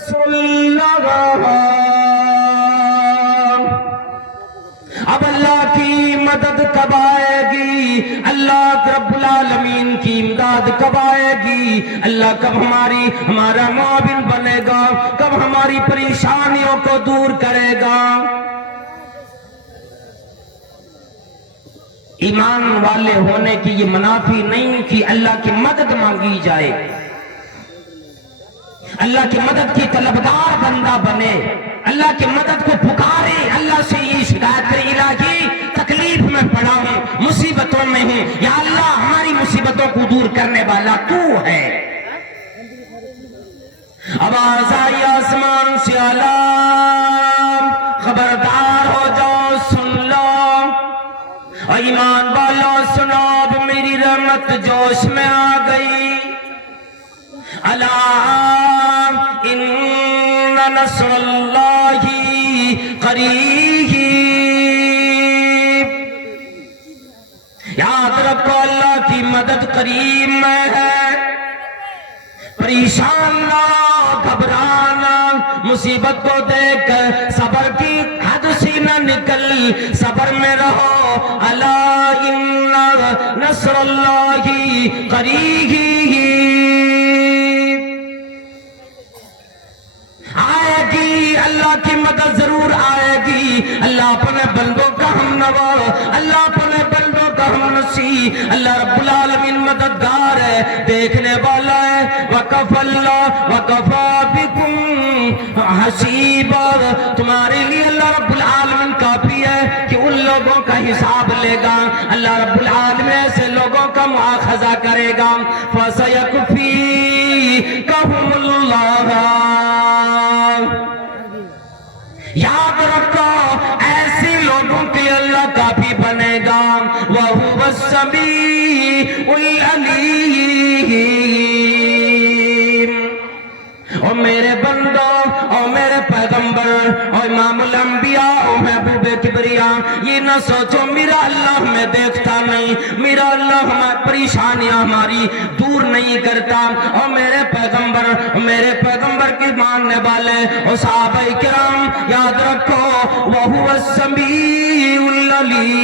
نصر اللہ، اب اللہ کی مدد کب آئے گی؟ اللہ رب العالمین کی امداد کب آئے گی؟ اللہ کب ہمارا معاون بنے گا؟ کب ہماری پریشانیوں کو دور کرے گا؟ ایمان والے ہونے کی یہ منافی نہیں کہ اللہ کی مدد مانگی جائے، اللہ کی مدد کی طلبگار بندہ بنے، اللہ کی مدد کو پکارے، اللہ سے یہ شکایت کرے الہی تکلیف میں پڑا ہوں، مصیبتوں میں ہوں، یا اللہ ہماری مصیبتوں کو دور کرنے والا تو ہے۔ آواز آئی آسمان سے الارم، خبردار ہو جاؤ سن لو، ایمان والو سنو، اب میری رحمت جوش میں آ گئی۔ الا ان نصر اللہ قریب، یاد رکھو اللہ کی مدد قریب میں ہے۔ پریشان نہ گھبرانا، مصیبت کو دیکھ کر صبر کی حد سے نہ نکل، صبر میں رہو۔ الا ان نصر اللہ قریب، آئے گی اللہ کی مدد ضرور آئے گی۔ اللہ اپنے بندوں کا ہم نوا، اللہ اپنے بندوں کا ہم نصیر، اللہ رب العالمین مددگار ہے، دیکھنے والا ہے۔ وَقَفَ اللَّهُ وَقَفَى بِكُمْ حَسِيبًا، تمہارے لیے اللہ رب العالمین کافی ہے کہ ان لوگوں کا حساب لے گا، اللہ رب العالمین ایسے لوگوں کا مؤاخذہ کرے گا۔ فَسَيَكْفِيكَهُمُ اللَّهُ، یاد رکھو ایسے لوگوں کے اللہ کافی بنے گا۔ وَهُوَ السَّمِيعُ الْعَلِيمُ، او میرے بندوں، او میرے پیغمبر، او امام الانبیاء، او محبوب کبریا، یہ نہ سوچو میرا اللہ ہمیں دیکھتا نہیں، میرا اللہ ہمیں پریشانیاں ہماری دور نہیں کرتا۔ او میرے پیغمبر کی ماننے والے، او صحابہ کرام، یاد رکھو وَهُوَ السَّمِيعُ الْعَلِيمُ،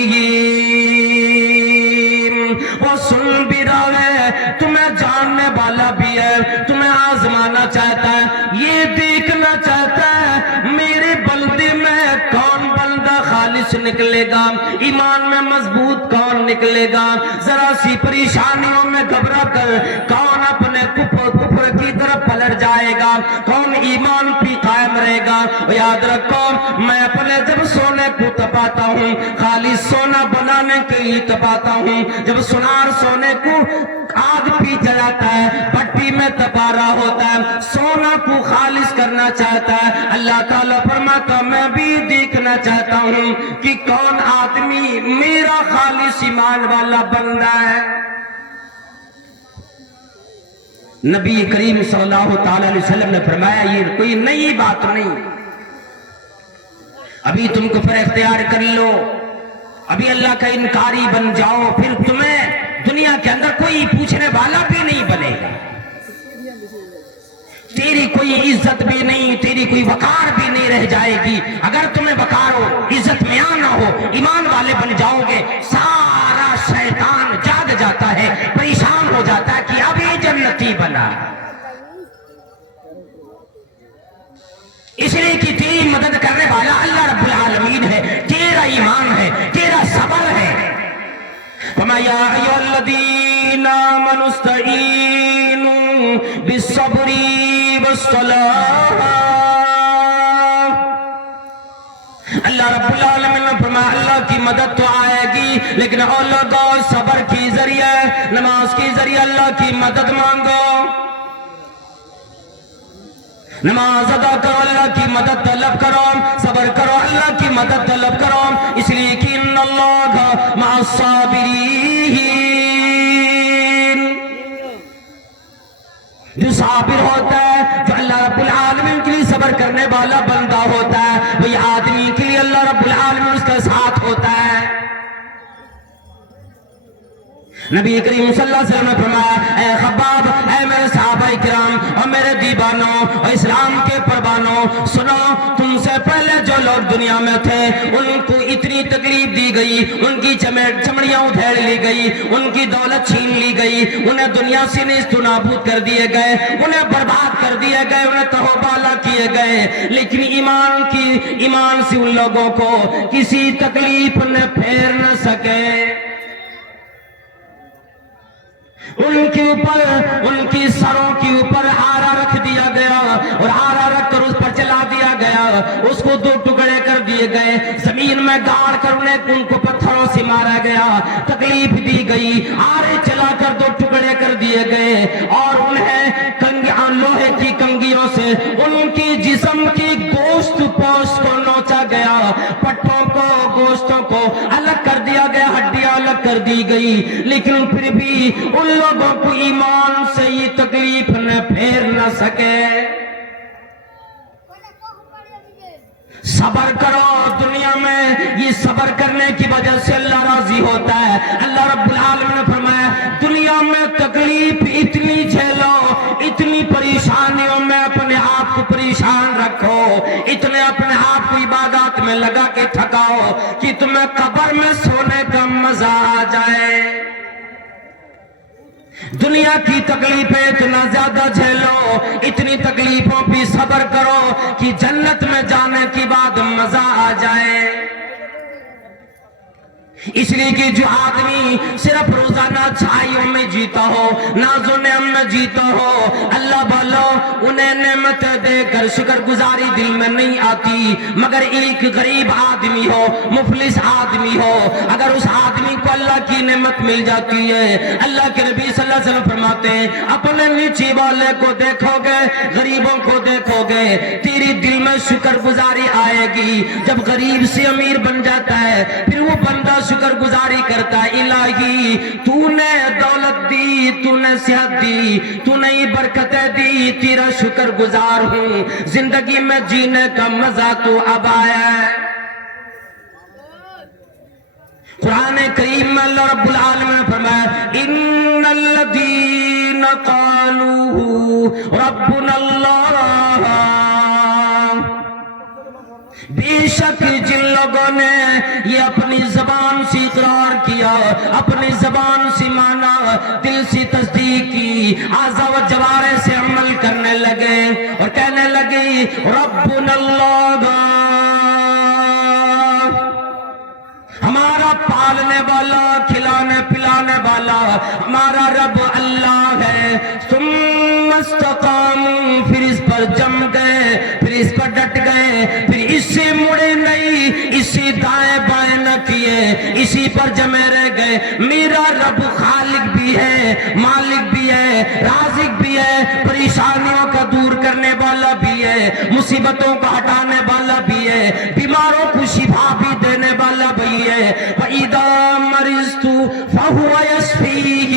وہ سن بھی رہا ہے، تمہیں جاننے والا بھی ہے، تمہیں آزمانا چاہتا ہے، یہ دیکھنا چاہتا ہے میرے بندے میں کون بندہ خالص نکلے گا، ایمان میں مضبوط کون نکلے گا، ذرا سی پریشانیوں میں گھبرا کر کون اپنے کفر کی طرف پلٹ جائے گا، کون ایمان پہ قائم رہے گا۔ یاد رکھو میں اپنے جب سونے کو تپاتا ہوں، خالص سونا بنانے کے لیے تپاتا ہوں، جب سونار سونے کو آگ پی جلاتا ہے، بھٹی میں تپا رہا ہوتا ہے، سونا کو خالص کرنا چاہتا ہے، اللہ تعالیٰ فرماتا میں بھی دیکھنا چاہتا ہوں کہ کون آدمی میرا خالص ایمان والا بندہ ہے۔ نبی کریم صلی اللہ تعالی علیہ وسلم نے فرمایا یہ کوئی نئی بات نہیں، ابھی تم کفر اختیار کر لو، ابھی اللہ کا انکاری بن جاؤ، پھر تمہیں دنیا کے اندر کوئی پوچھنے والا بھی نہیں بنے گا، تیری کوئی عزت بھی نہیں، تیری کوئی وقار بھی نہیں رہ جائے گی۔ اگر تمہیں وقار ہو، عزت میں آنا ہو، ایمان والے بن جاؤ گے، سارا شیطان جاگ جاتا ہے، پریشان ہو جاتا ہے کہ اب یہ جنتی بنا، اس لیے کہ تیری مدد کرنے والا اللہ رب العالمین ہے، تیرا ایمان ہے، تیرا صبر ہے۔ وَمَا يَا أَيُّهَا الَّذِينَ آمَنُوا اسْتَعِينُوا بِالصَّبْرِ وَالصَّلَاةِ، اللہ رب العالمین نے فرمایا اللہ کی مدد تو آئے گی، لیکن اور لوگوں صبر کی ذریعے، نماز کی ذریعے اللہ کی مدد مانگو، نماز ادا کرو، اللہ کی مدد طلب کرو، صبر کرو، اللہ کی مدد طلب کرو، اس لیے کہ ان اللہ مع الصابرین، جو صابر ہوتا ہے، جو اللہ رب العالمین کے لیے صبر کرنے والا بندہ ہوتا ہے، وہی آدمی کے لیے اللہ رب العالمین اس کا ساتھ ہوتا ہے۔ نبی کریم صلی اللہ علیہ وسلم نے فرمایا اے خباب، اے میرے صحابہ کرام اور میرے دیوانوں اور اسلام کے پروانوں سنو، تم سے پہلے جو لوگ دنیا میں تھے ان کو اتنی تکلیف دی گئی، ان کی چمڑیاں ادھیڑ لی گئی، ان کی دولت چھین لی گئی، انہیں دنیا سے نیست و نابود کر دیے گئے، انہیں برباد کر دیے گئے، انہیں تہوبالا کیے گئے، لیکن ایمان سے ان لوگوں کو کسی تکلیف نے پھیر نہ سکے۔ ان کے اوپر، ان کی سروں کے اوپر ہارا رکھ دیا گیا اور ہارا رکھ کر اس پر چلا دیا گیا، اس کو دو ٹکڑے کر دیے گئے، زمین میں گاڑ کر ان کو پتھروں سے مارا گیا، تکلیف دی گئی، آرے چلا کر دو ٹکڑے کر دیے گئے، اور انہیں لوہے کی کنگھیوں سے ان کی جسم کی گوشت پوشت کو نوچا گیا، پٹھوں کو گوشتوں کو الگ کر دیا گیا، ہڈیاں الگ کر دی گئی، لیکن پھر بھی ان لوگوں کو ایمان سے یہ تکلیف نہ پھیر نہ سکے۔ صبر کرو دنیا میں، یہ صبر کرنے کی وجہ سے اللہ راضی ہوتا ہے۔ اللہ رب العالمین نے فرمایا دنیا میں تکلیف اتنی جھیلو، اتنی پریشانیوں میں اپنے آپ کو پریشان رکھو، اتنے اپنے آپ کو عبادات میں لگا کے تھکاؤ کہ تمہیں قبر میں سونے کا مزہ آ جائے۔ دنیا کی تکلیفیں اتنا زیادہ جھیلو، اتنی تکلیفوں پہ صبر کرو کہ جنت میں جانے کے بعد مزہ آ جائے۔ اس لیے کہ جو آدمی صرف روزانہ چھائیوں میں جیتا ہو، ناز و نعم میں جیتا ہو، اللہ والو انہیں نعمت دے کر شکر گزاری دل میں نہیں آتی، مگر ایک غریب آدمی ہو، مفلس آدمی ہو، اگر اس آدمی کو اللہ کی نعمت مل جاتی ہے، اللہ کے نبی صلی اللہ علیہ وسلم فرماتے ہیں اپنے نیچے والے کو دیکھو گے، غریبوں کو دیکھو گے، تیری دل میں شکر گزاری آئے گی۔ جب غریب سے امیر بن جاتا ہے پھر وہ بندہ شکر گزاری کرتا ہے، الہی تو نے دولت دی، تو نے صحت دی، تو نے برکتیں دی، تیرا شکر گزار ہوں، زندگی میں جینے کا مزہ تو اب آیا ہے۔ قرآن کریم میں اللہ رب العالمین نے فرمایا ان الذین قالوا ربنا اللہ، بے شک جن لوگوں نے یہ اپنی زبان سے اقرار کیا، اپنی زبان سے مانا، دل سے تصدیق کی، اعضاء و جوارح سے عمل کرنے لگے اور کہنے لگے ربنا اللہ، ہمارا پالنے والا، کھلانے پلانے والا ہمارا رب اللہ ہے، ثم استقاموا، پھر اس پر جم گئے، پھر اس پر ڈٹ گئے، پھر اس سے مڑے نہیں، اسی دائیں بائیں نہ کیے، اسی پر جمے رہ گئے، میرا رب خالق بھی ہے، مالک بھی ہے، رازق بھی ہے، پریشانیوں کا دور کرنے والا بھی ہے، مصیبتوں کو ہٹانے والا بھی ہے، بیماروں کو شفا بھی دینے والا بھی ہے، وَإِذَا مَرِضْتُ فَهُوَ يَشْفِينِ۔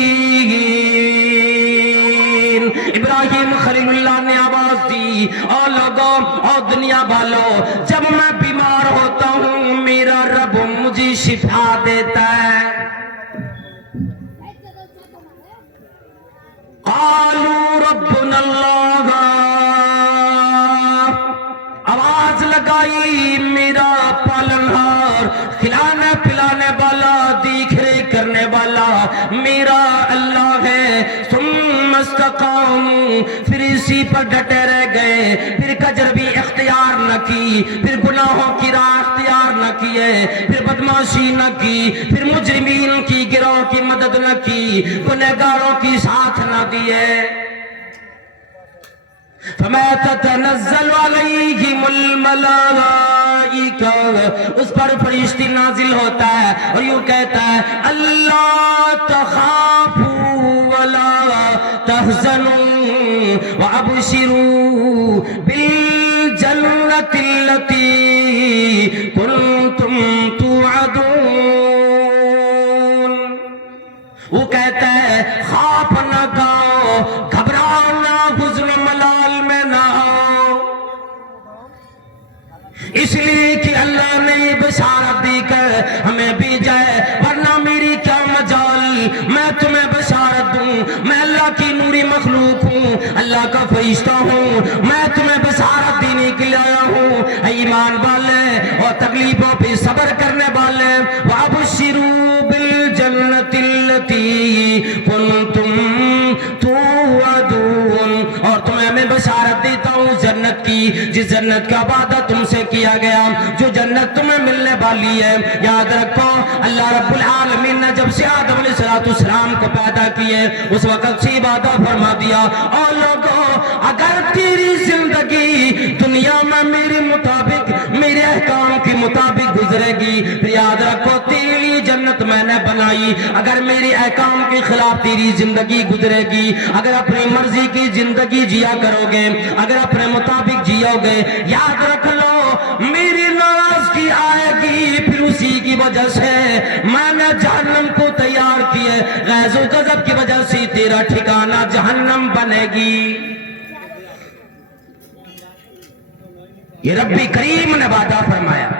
ابراہیم خلیل اللہ نے آواز دی، اور لوگوں اور دنیا والوں، جب میں بیمار ہوتا ہوں میرا رب مجھے شفا دیتا ہے۔ قالوا ربنا اللہ، آواز لگائی میرا پالنہار، کھلانے پلانے والا، دیکھ ریکھ کرنے والا میرا اللہ ہے۔ ثم استقاموا، پھر اسی پر ڈٹے رہ گئے، پھر کجر بھی اختیار نہ کی، پھر گناہوں کی راہ اختیار نہ کیے، پھر بدماشی نہ کی، پھر مجرمین کی گروہ کی مدد نہ کی، گنہگاروں کی ساتھ نہ دیے۔ فَمَا تَتَنَزَّلُ عَلَيْهِمُ الْمَلَائِكَةُ، اس پر فرشتہ نازل ہوتا ہے اور یوں کہتا ہے اللہ تخافوا ولا تحزنوا وابشروا بالجنة التي كنتم توعدون۔ وہ کہتا ہے خوف نہ کھاؤ، گھبراؤ نہ، حزن ملال میں نہ ہو، اس لیے کہ اللہ نے یہ بشارت دی کر ہمیں بھیجا ہے، ورنہ میری کیا مجال، میں تمہیں بشارت دوں، میں اللہ کی نوری مخلوق ہوں، اللہ کا فرشتہ ہوں، میں تمہیں بشارت دینے کے لیے آیا ہوں اے ایمان والے اور تکلیفوں پہ صبر کرنے والے، وَأَبْشِرُوا بِالْجَنَّةِ الَّتِي كُنْتُمْ تُوعَدُونَ، اور تمہیں میں بشارت دیتا ہوں جنت کی، جس جنت کا وعدہ تم سے کیا گیا، جو جنت تمہیں ملنے والی ہے۔ یاد رکھو اللہ رب العالمین نے جب سے آدم علیہ السلام کو پیدا کیے اس وقت سے وعدہ فرما دیا، اور لوگوں اگر تیری زندگی دنیا میں میرے مطابق، میرے احکام کے مطابق گزرے گی، پھر یاد رکھو تیری جنت میں نے بنائی، اگر میرے احکام کے خلاف تیری زندگی گزرے گی، اگر اپنی مرضی کی زندگی جیا کرو گے، اگر اپنے مطابق جیو گے، یاد رکھ لو میری ناراضگی آئے گی، پھر اسی کی وجہ سے میں نے جہنم کو تیار کیے، غیظ و غضب کی وجہ سے تیرا ٹھکانہ جہنم بنے گی۔ یہ رب کریم نے وعدہ فرمایا،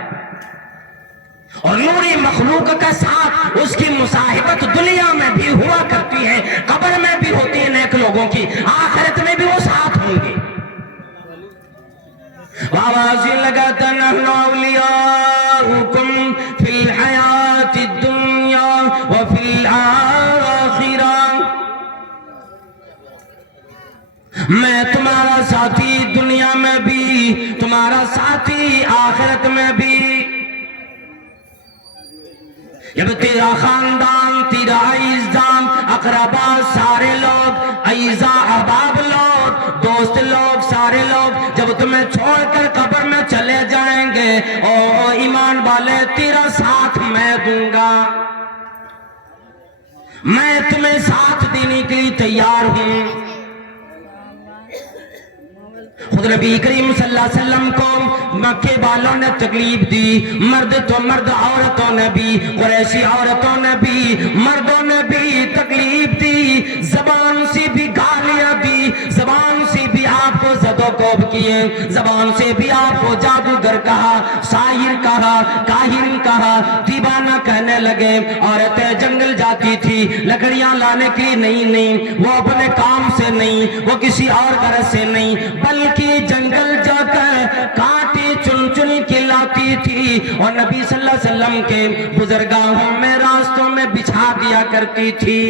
اور نوری مخلوق کے ساتھ اس کی مصاحبت دنیا میں بھی ہوا کرتی ہے، قبر میں بھی ہوتی ہے نیک لوگوں کی، آخرت میں بھی وہ ساتھ ہوں گے۔ وَآوَازِ لَگَتَ نَحْنُ أَوْلِيَاؤُكُمْ فِي الْحَيَاةِ الدُّنْيَا وَفِي الْآخِرَةِ، میں تمہارا ساتھی دنیا میں بھی، تمہارا ساتھی آخرت میں بھی۔ جب تیرا خاندان، تیرا عزیزان، اقربا، سارے لوگ، عزیزہ احباب لوگ، دوست لوگ، سارے لوگ جب تمہیں چھوڑ کر قبر میں چلے جائیں گے، او ایمان والے تیرا ساتھ میں دوں گا، میں تمہیں ساتھ دینے کے لیے تیار ہوں۔ خود نبی کریم صلی اللہ علیہ وسلم کو مکے والوں نے تکلیف دی، مرد تو مرد، عورتوں نے بھی، قریشی عورتوں نے بھی، مردوں نے بھی تکلیف دی، زبان سے بھی گالیاں دی، زبان سے بھی آپ کو زد و کوب کیے، زبان سے بھی آپ کو جادوگر کہا، ساحر کہا، کاہن کہا، دیوانہ کہنے لگے۔ عورتیں جنگل جاتی تھی لکڑیاں لانے کے لیے، نہیں وہ اپنے کام سے نہیں، وہ کسی اور غرض سے نہیں، بلکہ جنگل جا کر کانٹے چن چن کے لاتی تھی، اور نبی صلی اللہ علیہ وسلم کے گزرگاہوں میں، راستوں میں بچھا دیا کرتی تھی۔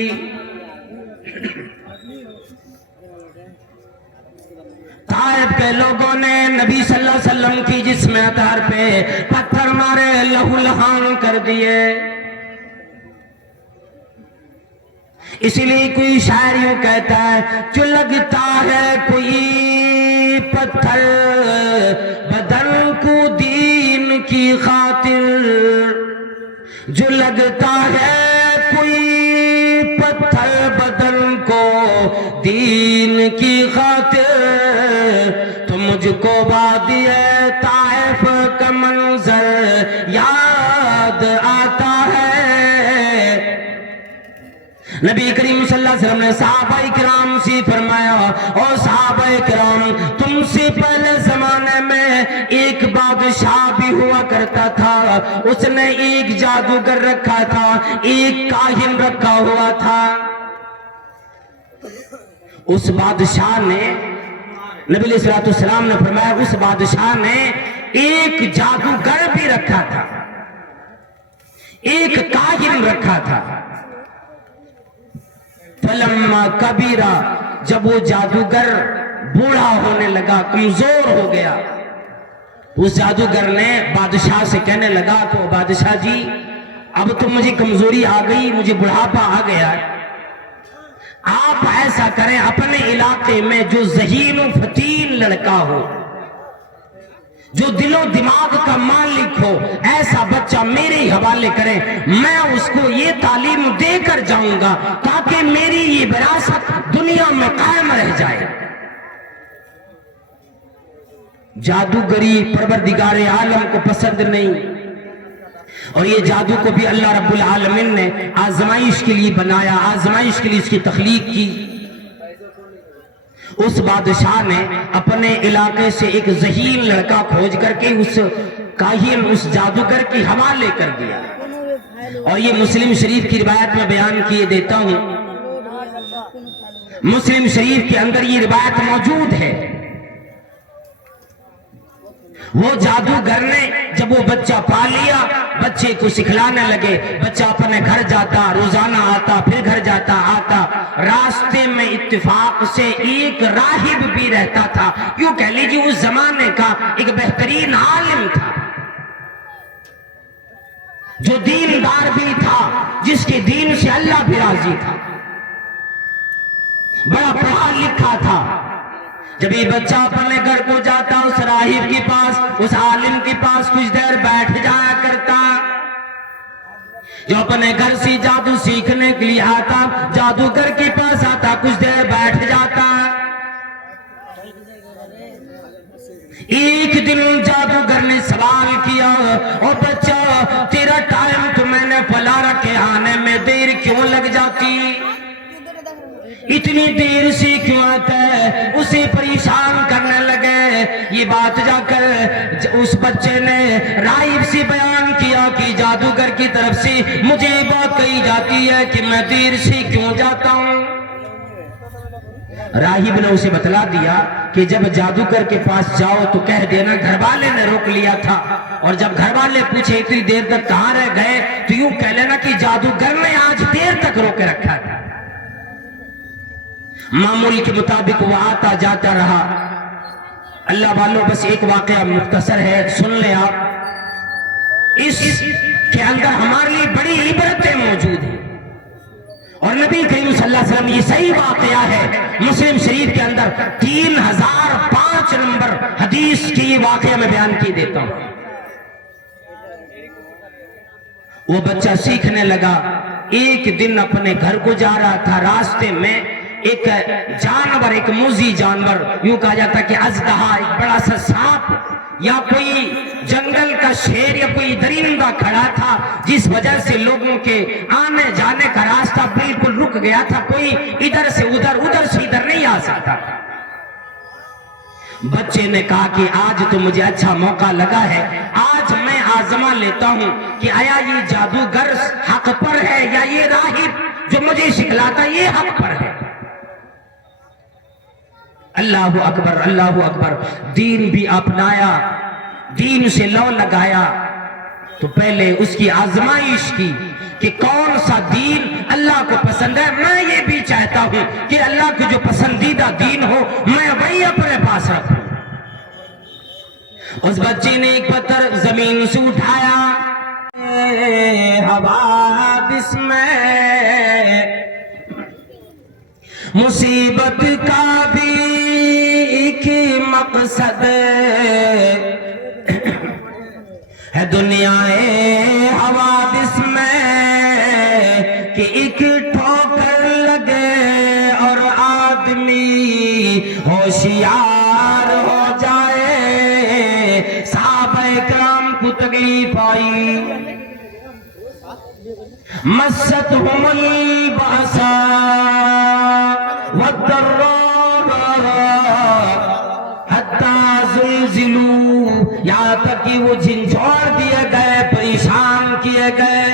طائف کے لوگوں نے نبی صلی اللہ علیہ وسلم کی جسم اطہر پہ پتھر مارے، لہو لہان کر دیے۔ اسی لیے کوئی شاعر یوں کہتا ہے، جو لگتا ہے کوئی پتھر بدن کو دین کی خاطر، جو لگتا ہے کوئی پتھر بدن کو دین کی خاطر، تو مجھ کو وادی طائف کا منظر یاد آتا ہے۔ نبی کریم صلی اللہ علیہ وسلم نے صحابہ کرام سے فرمایا، اور صحابہ کرام تم سے پہلے زمانے میں ایک بادشاہ بھی ہوا کرتا تھا، اس نے ایک جادوگر رکھا تھا، ایک کاہن رکھا ہوا تھا۔ اس بادشاہ نے، نبی علیہ السلام نے فرمایا، اس بادشاہ نے ایک جادوگر بھی رکھا تھا، ایک کاہن رکھا تھا۔ فلما کبیرہ، جب وہ جادوگر بوڑھا ہونے لگا، کمزور ہو گیا، اس جادوگر نے بادشاہ سے کہنے لگا کہ بادشاہ جی اب تو مجھے کمزوری آ گئی، مجھے بڑھاپا آ گیا، آپ ایسا کریں اپنے علاقے میں جو ذہین و فتین لڑکا ہو، جو دل و دماغ کا مالک ہو، ایسا بچہ میرے حوالے کریں، میں اس کو یہ تعلیم دے کر جاؤں گا تاکہ میری یہ وراثت دنیا میں قائم رہ جائے۔ جادوگری پروردگار عالم کو پسند نہیں، اور یہ جادو کو بھی اللہ رب العالمین نے آزمائش کے لیے بنایا، آزمائش کے لیے اس کی تخلیق کی۔ اس بادشاہ نے اپنے علاقے سے ایک ذہین لڑکا کھوج کر کے اس کاہن، اس جادوگر کے حوالے کر دیا، اور یہ مسلم شریف کی روایت میں بیان کیے دیتا ہوں۔ مسلم شریف کے اندر یہ روایت موجود ہے، وہ جادوگر نے جب وہ بچہ پا لیا، بچے کو سکھلانے لگے، بچہ اپنے گھر جاتا، روزانہ آتا، پھر گھر جاتا آتا، راستے میں اتفاق سے ایک راہب بھی رہتا تھا، یوں کہہ لیجیے اس زمانے کا ایک بہترین عالم تھا، جو دیندار بھی تھا، جس کے دین سے اللہ بھی راضی تھا، بڑا پڑھا لکھا تھا۔ جب یہ بچہ اپنے گھر کو جاتا اس راہب کے پاس، اس عالم کے پاس کچھ دیر بیٹھ جایا کرتا، جو اپنے گھر سے جادو سیکھنے کے لیے آتا، جادوگر کے پاس آتا، کچھ دیر بیٹھ جاتا۔ ایک دن جادوگر نے سوال کیا، اور بچہ تیرا ٹائم تو میں نے پلا رکھے، آنے میں دیر کیوں لگ جاتی، اتنی دیر سے کیوں آتا ہے، اسے پریشان کرنے لگے۔ یہ بات جا کر اس بچے نے راہب سے بیان کیا کہ جادوگر کی طرف سے مجھے بات کہی جاتی ہے کہ میں دیر سے کیوں جاتا ہوں۔ راہب نے اسے بتلا دیا کہ جب جادوگر کے پاس جاؤ تو کہہ دینا گھر والے نے روک لیا تھا، اور جب گھر والے پوچھے اتنی دیر تک کہاں رہ گئے تو یوں کہہ لینا کہ جادوگر نے آج دیر تک روکے رکھا تھا۔ معمول کے مطابق وہ آتا جاتا رہا۔ اللہ والوں بس ایک واقعہ مختصر ہے، سن لیں آپ، اس کے اندر ہمارے لیے بڑی عبرتیں موجود ہیں، اور نبی کریم صلی اللہ علیہ وسلم یہ صحیح واقعہ ہے، مسلم شریف کے اندر 3005 نمبر حدیث کی یہ واقعہ میں بیان کی دیتا ہوں۔ وہ بچہ سیکھنے لگا، ایک دن اپنے گھر کو جا رہا تھا، راستے میں ایک جانور، ایک موذی جانور، یوں کہا جاتا کہ اژدہا، ایک بڑا سا سانپ یا کوئی جنگل کا شیر یا کوئی درندہ کھڑا تھا، جس وجہ سے لوگوں کے آنے جانے کا راستہ بالکل رک گیا تھا، کوئی ادھر سے ادھر، ادھر سے ادھر نہیں آ سکتا تھا۔ بچے نے کہا کہ آج تو مجھے اچھا موقع لگا ہے، آج میں آزما لیتا ہوں کہ آیا یہ جادوگر حق پر ہے یا یہ راہب جو مجھے سکھلاتا یہ حق پر ہے۔ اللہ اکبر، اللہ اکبر، دین بھی اپنایا، دین سے لو لگایا، تو پہلے اس کی آزمائش کی کہ کون سا دین اللہ کو پسند ہے۔ میں یہ بھی چاہتا ہوں کہ اللہ کو جو پسندیدہ دین ہو میں وہی اپنے پاس رکھوں۔ اس بچے نے ایک پتھر زمین سے اٹھایا، حوادث میں مصیبت کا بھی ایک مقصد ہے، دنیا حوادث میں کہ ایک ٹھوکر لگے اور آدمی ہوشیار ہو جائے۔ صحابہ کرام کو تکلیف آئی، مستہم البأساء والضراء حتی زلزلوا، یہاں تک کہ وہ جھنجھوڑ دیے گئے، پریشان کیے گئے۔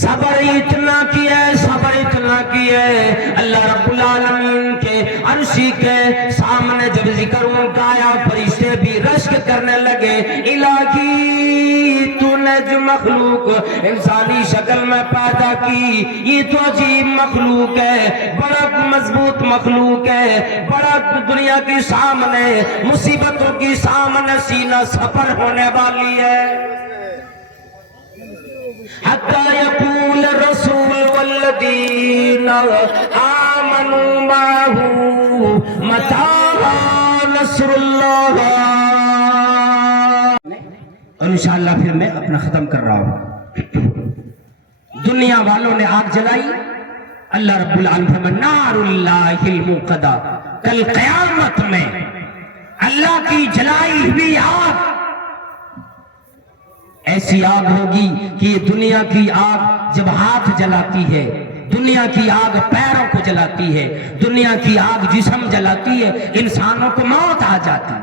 صبر اتنا کیے، صبر اتنا کیے، اللہ رب العالمین کے عرشی کے سامنے جب ذکر ان کا آیا، فرشتے بھی رشک کرنے لگے، الہی تو نے جو مخلوق انسانی شکل میں پیدا کی، یہ تو عجیب مخلوق ہے، بڑا مضبوط مخلوق ہے، بڑا دنیا کے سامنے مصیبتوں کی سامنے سینہ سپر ہونے والی ہے۔ حتی یقول الرسول والذین آمنوا معہ متی نصر اللہ۔ اور انشاءاللہ پھر میں اپنا ختم کر رہا ہوں۔ دنیا والوں نے آگ جلائی، اللہ رب العالمین نار اللہ الموقدہ، کل قیامت میں اللہ کی جلائی ہوئی آگ، ایسی آگ ہوگی کہ یہ دنیا کی آگ جب ہاتھ جلاتی ہے، دنیا کی آگ پیروں کو جلاتی ہے، دنیا کی آگ جسم جلاتی ہے، انسانوں کو موت آ جاتی ہے۔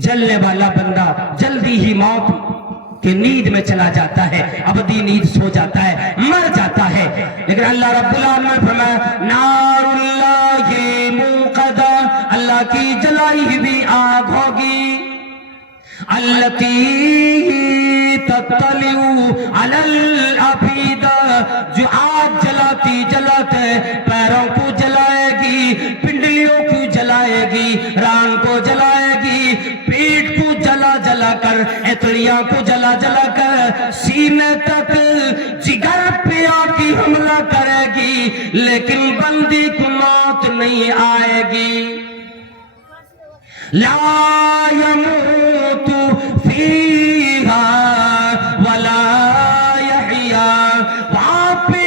جلنے والا بندہ جلدی ہی موت کہ نیند میں چلا جاتا ہے، ابدی نیند سو جاتا ہے، مر جاتا ہے۔ لیکن اللہ رب العالمین نے فرمایا نار اللہ موقدہ، اللہ کی جلائی ہوئی آگ ہوگی، التی تطلع علی الافئدہ، جو آگ جلاتی جلاتے پیروں کو جلائے گی، پنڈلیوں کو جلائے گی، ران کو جلائے گی، پیٹ کو جلا جلا کر، اتڑیاں کو جلا جلا کر، سینے تک جگر پہ آ کے حملہ کرے گی، لیکن بندی کو موت نہیں آئے گی۔ لا يموت فیہا ولا یحیا، وہاں پہ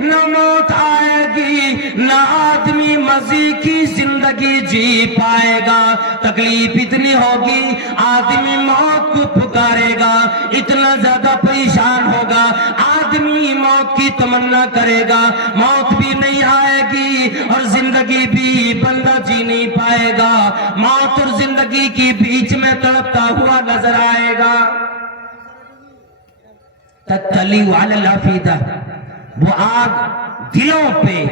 نہ موت آئے گی، نہ آدمی مزید کی زندگی جی پائے گا۔ تکلیف اتنی ہوگی، آدمی موت کو پکارے گا، اتنا زیادہ پریشان ہوگا، آدمی موت کی تمنا کرے گا، موت بھی نہیں آئے گی اور زندگی بھی بندہ جی نہیں پائے گا، موت اور زندگی کی بیچ میں تڑپتا ہوا نظر آئے گا۔ تطلع علی الافئدہ، وہ آگ دلوں پہ،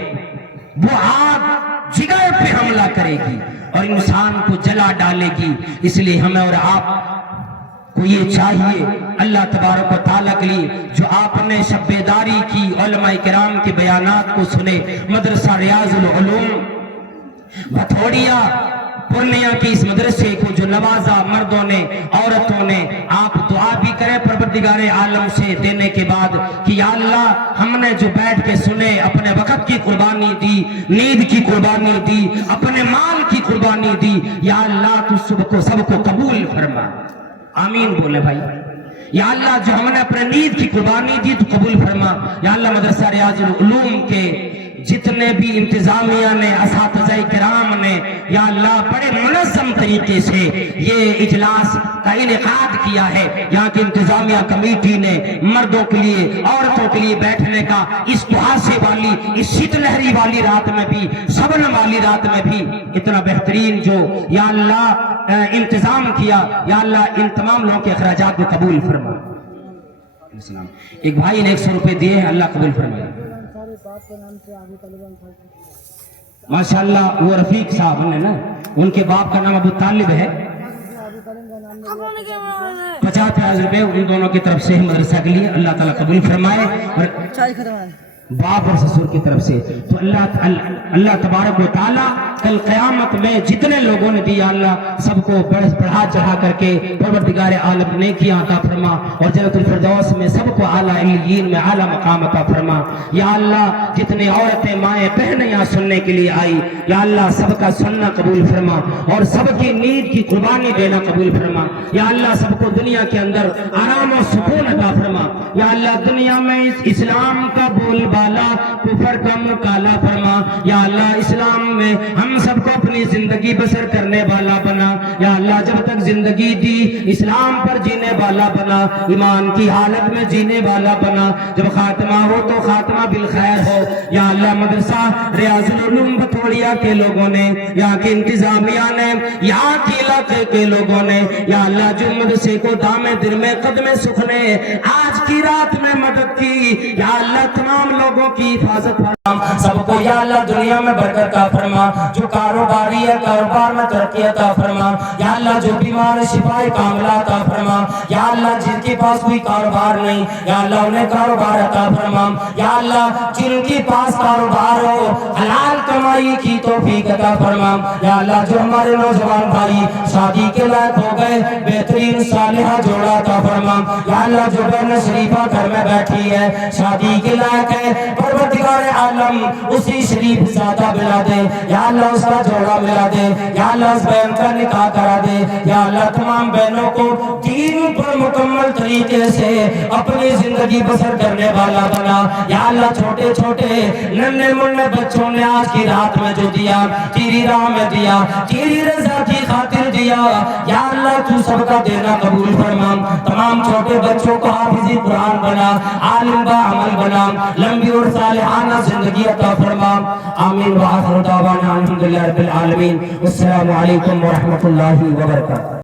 وہ آگ جگر پہ حملہ کرے گی اور انسان کو جلا ڈالے گی۔ اس لیے ہمیں اور آپ کو یہ چاہیے اللہ تبارک و تعالیٰ کے لیے، جو آپ نے شب بیداری کی، علماء کرام کے بیانات کو سنے، مدرسہ ریاض العلوم بھتوڑیا پورنیہ کی اس مدرسے کو جو نوازا مردوں نے، عورتوں نے، آپ دعا بھی کریں پروردگار عالم سے دینے کے بعد کہ یا اللہ ہم نے جو بیٹھ کے سنے، اپنے وقت کی قربانی دی، نیند کی قربانی دی، اپنے مال کی قربانی دی، یا اللہ تو سب کو قبول فرما۔ آمین بولے بھائی۔ یا اللہ جو ہم نے اپنے نیند کی قربانی دی تو قبول فرما۔ یا اللہ مدرسہ ریاض العلوم کے جتنے بھی انتظامیہ نے، اساتذہ کرام نے، یا اللہ بڑے منظم طریقے سے یہ اجلاس کا انعقاد کیا ہے، یہاں کی انتظامیہ کمیٹی نے مردوں کے لیے، عورتوں کے لیے بیٹھنے کا، اس کہاسے والی، اس شیت لہری والی رات میں بھی، شبنم والی رات میں بھی اتنا بہترین جو یا اللہ انتظام کیا، یا اللہ ان تمام لوگوں کے اخراجات کو قبول فرما۔ ایک بھائی نے 100 روپے دیے ہیں، اللہ قبول فرمائے۔ ماشاءاللہ وہ رفیق صاحب نے نا، ان کے باپ کا نام ابو طالب ہے، 50,000 روپے ان دونوں کی طرف سے مدرسہ کے لیے اللہ تعالیٰ قبول فرمائے، اور باپ اور سسر کی طرف سے۔ تو اللہ تبارک و تعالیٰ کل قیامت میں جتنے لوگوں نے دیا، اللہ سب کو بڑھا چڑھا کر کے پروردگار عالم نے کیا عطا فرما، اور جنت الفردوس میں سب کو اعلیٰ علیین میں اعلیٰ مقام عطا فرما۔ یا اللہ جتنے عورتیں، مائیں، بہنیں یہاں سننے کے لیے آئی، یا اللہ سب کا سننا قبول فرما، اور سب کی نیند کی قربانی دینا قبول فرما۔ یا اللہ سب کو دنیا کے اندر آرام و سکون عطا فرما۔ یا اللہ دنیا میں اس اسلام کا بول بالا، کفر کا مکالا فرما۔ یا اللہ اسلام میں ہم سب کو اپنی زندگی بسر کرنے والا بنا۔ یا اللہ جب تک زندگی دی اسلام پر جینے والا بنا، ایمان کی حالت میں جینے والا بنا، جب خاتمہ ہو تو خاتمہ بالخیر ہو۔ یا اللہ مدرسہ ریاض العلوم بھتوڑیا کے لوگوں نے، یہاں کی انتظامیہ نے، یہاں کے علاقے کے لوگوں نے، یا اللہ جو مدرسے کو دامے دل میں قدم سکھ نے آج کی رات میں مدد کی، یا اللہ تمام لوگوں کی حفاظت فرما، سب کو یا اللہ دنیا میں برکت عطا فرما، جو کاروباری ہے کاروبار میں ترقی عطا فرما۔ یا اللہ جو بیمار ہے شفا کاملہ عطا فرما۔ یا اللہ جن کے پاس کوئی کاروبار نہیں، یا اللہ انہیں کاروبار عطا فرما۔ یا اللہ جن کے پاس کاروبار ہو حلال کمائی کی توفیق عطا فرما۔ یا اللہ جو ہمارے نوجوان بھائی شادی کے لائق ہو گئے، بہترین صالحہ جوڑا عطا فرما۔ یا اللہ جو بہن شریفہ گھر میں بیٹھی ہے، شادی کے لائق ہے، پروردگار عالم اسی شریف زیادہ ملا دے، یا اللہ اس کا جوڑا ملا دے، یا اللہ اس بہن کا نکاح کرا دے۔ یا اللہ تمام بہنوں کو دین پر مکمل طریقے سے اپنی زندگی بسر کرنے والا بنا۔ یا اللہ چھوٹے چھوٹے ننھے منھے بچوں نے آج کی رات میں جو دیا، تیری راہ میں دیا، تیری رضا کی خاطر دیا، یا اللہ تو سب کا دینا قبول فرما۔ تمام چھوٹے بچوں کو حافظ قرآن بنا، عالم با عمل بنا، لمبی اور صالحانہ زندگی عطا فرما۔ آمین وآخر دعوانا الحمدللہ رب العالمین۔ السلام علیکم ورحمۃ اللہ وبرکاتہ۔